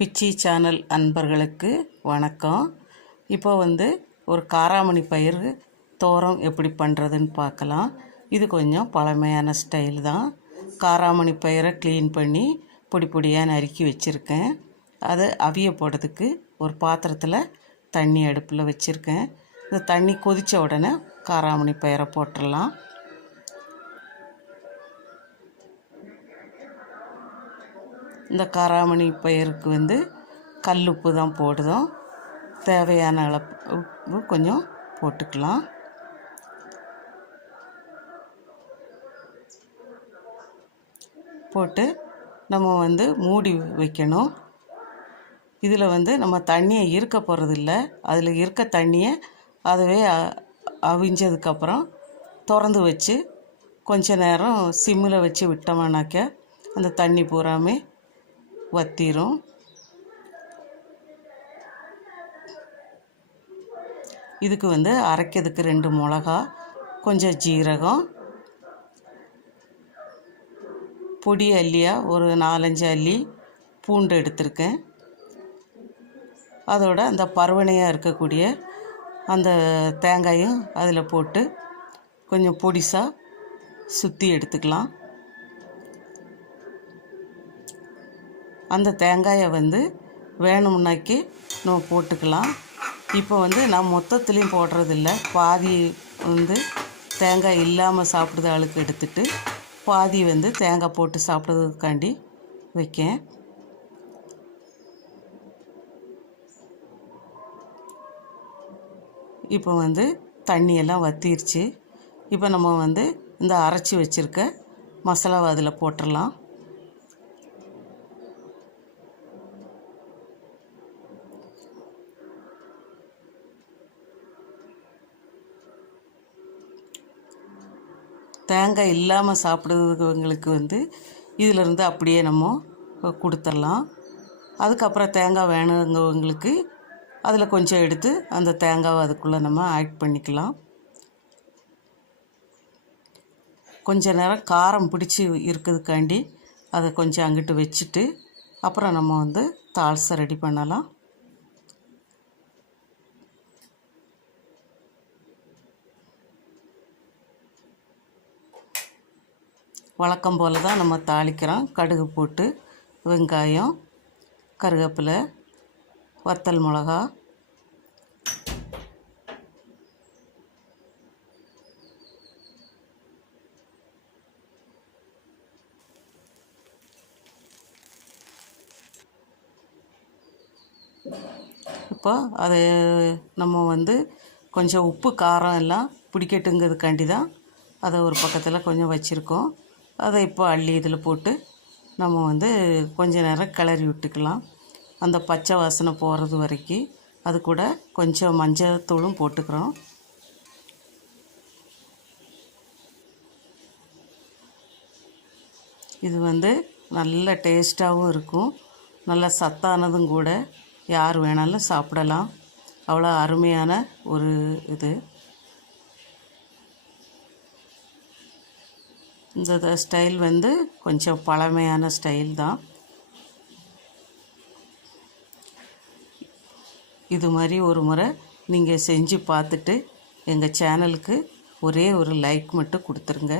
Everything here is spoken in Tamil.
பிச்சி சேனல் அன்பர்களுக்கு வணக்கம். இப்போ வந்து ஒரு காராமணி பயிர் தோரம் எப்படி பண்ணுறதுன்னு பார்க்கலாம். இது கொஞ்சம் பழமையான ஸ்டைல் தான். காராமணி பயிரை க்ளீன் பண்ணி பொடி பொடியாக நறுக்கி வச்சுருக்கேன். அதை அவிய போடுறதுக்கு ஒரு பாத்திரத்தில் தண்ணி அடுப்பில் வச்சுருக்கேன். இந்த தண்ணி கொதித்த உடனே காராமணி பயிரை போட்டுடலாம். இந்த காராமணி பயிருக்கு வந்து கல் உப்பு தான் போடுதோம் தேவையான அளவு கொஞ்சம் போட்டுக்கலாம். போட்டு நம்ம வந்து மூடி வைக்கணும். இதில் வந்து நம்ம தண்ணியை இருக்க போகிறதில்ல அதில் இருக்க தண்ணியை அதுவே அவிஞ்சதுக்கப்புறம் திறந்து வச்சு கொஞ்ச நேரம் சிம்மில் வச்சு விட்டோம்னாக்க அந்த தண்ணி பூராமே வத்திரும். இதுக்கு வந்து அரைக்கிறதுக்கு ரெண்டு மிளகா கொஞ்சம் ஜீரகம் பொடி அல்லியாக ஒரு நாலஞ்சு அள்ளி பூண்டு எடுத்திருக்கேன். அதோட அந்த பருவனையாக இருக்கக்கூடிய அந்த தேங்காயும் அதில் போட்டு கொஞ்சம் பொடிசாக சுற்றி எடுத்துக்கலாம். அந்த தேங்காயை வந்து வேணும்னாக்கி நம்ம போட்டுக்கலாம். இப்போ வந்து நான் மொத்தத்துலேயும் போடுறதில்ல. பாதி வந்து தேங்காய் இல்லாமல் சாப்பிடுற ஆளுக்கு எடுத்துட்டு பாதி வந்து தேங்காய் போட்டு சாப்பிட்றதுக்காண்டி வைக்கேன். இப்போ வந்து தண்ணியெல்லாம் வத்திருச்சு. இப்போ நம்ம வந்து இந்த அரைச்சி வச்சுருக்க மசாலாவை அதில் போட்டுடலாம் தேங்காய் இல்லாமல் சாப்பிடுறவங்களுக்கு வந்து இதிலிருந்து அப்படியே நம்ம கொடுத்துடலாம் அதுக்கப்புறம் தேங்காய் வேணுங்கிறவங்களுக்கு அதில் கொஞ்சம் எடுத்து அந்த தேங்காவை அதுக்குள்ளே நம்ம ஆட் பண்ணிக்கலாம். கொஞ்ச நேரம் காரம் பிடிச்சி இருக்கிறதுக்காண்டி அதை கொஞ்சம் அங்கிட்டு வச்சுட்டு அப்புறம் நம்ம வந்து தால்சை ரெடி பண்ணலாம். வழக்கம் போல் தான் நம்ம தாளிக்கிறோம். கடுகு போட்டு வெங்காயம் கருவேப்பிலை வத்தல் மிளகா இப்போ அது நம்ம வந்து கொஞ்சம் உப்பு காரம் எல்லாம் பிடிக்கட்டுங்கிறதுக்காண்டி தான் அதை ஒரு பக்கத்தில் கொஞ்சம் வச்சுருக்கோம். அதை இப்போ அள்ளி இதில் போட்டு நம்ம வந்து கொஞ்ச நேரம் கிளறி விட்டுக்கலாம். அந்த பச்சை வாசனை போகிறது வரைக்கும் அது கூட கொஞ்சம் மஞ்சள் தூளும் போட்டுக்கிறோம். இது வந்து நல்ல டேஸ்ட்டாகவும் இருக்கும். நல்ல சத்தானதும் கூட. யார் வேணாலும் சாப்பிடலாம். அவ்வளோ அருமையான ஒரு இது. இந்த ஸ்டைல் வந்து கொஞ்சம் பழமையான ஸ்டைல் தான். இது மாதிரி ஒரு முறை நீங்கள் செஞ்சு பார்த்துட்டு எங்கள் சேனலுக்கு ஒரே ஒரு லைக் மட்டும் கொடுத்துருங்க.